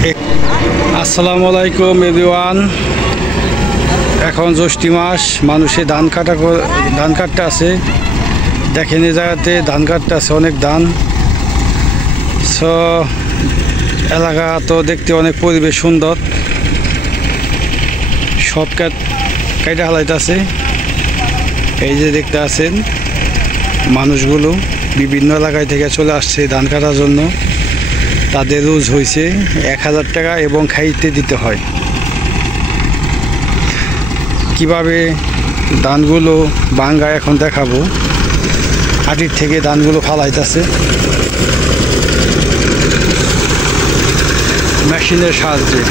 আসসালামু আলাইকুম এভরিওয়ান। এখন জ্যৈষ্ঠ মাস, মানুষে ধান কাটতে আছে। দেখেন এই জায়গাতে ধান কাটতে আছে, অনেক ধান। সো এলাকা তো দেখতে অনেক পরিবেশ সুন্দর, সব কেটে হালাইতেছে। এই যে দেখতে আছেন, মানুষগুলো বিভিন্ন এলাকায় থেকে চলে আসছে ধান কাটার জন্য। তাদের রোজ হয়েছে 1000 টাকা এবং খাইতে দিতে হয়। কিভাবে ধানগুলো ভাঙ্গা এখন দেখাবো। আটির থেকে ধানগুলো ফালাইতেছে মেশিনের সাহায্যে।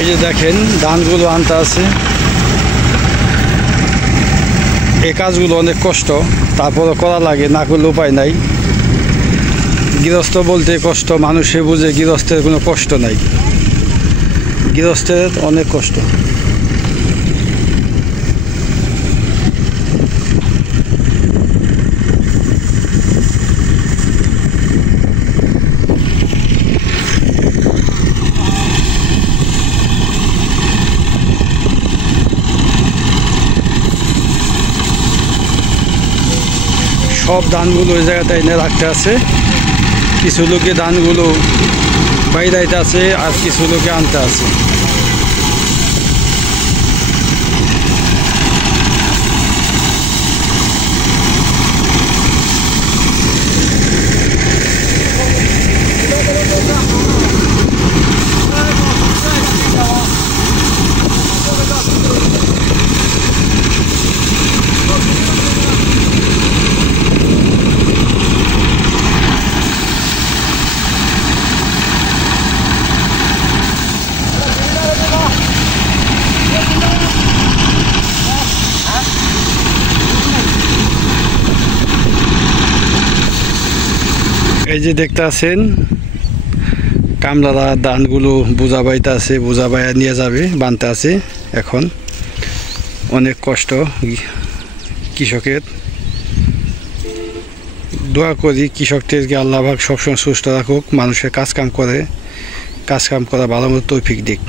এই যে দেখেন ধানগুলো আনতে আছে। এই কাজগুলো অনেক কষ্ট, তারপরে করা লাগে, না করলে উপায় নাই। গৃহস্থ বলতে কষ্ট, মানুষে বুঝে গৃহস্থের কোনো কষ্ট নাই। গৃহস্থের অনেক কষ্ট। সব ধানগুলো ওই জায়গাতে এনে রাখতে আছে। কিছু লোকে ধানগুলো বাইরাইতে আছে, আর কিছু লোকে আনতে আছে। এই যে দেখতে আছেন, কামলারা ধানগুলো বোঝা বাইতে আছে, বোঝা বাইয়া নিয়ে যাবে, বানতে আছে। এখন অনেক কষ্ট কৃষকের। দোয়া করি কৃষকদেরকে আল্লাহ পাক সবসময় সুস্থ রাখুক, মানুষের কাজকাম করা ভালো মতো তৌফিক দিক।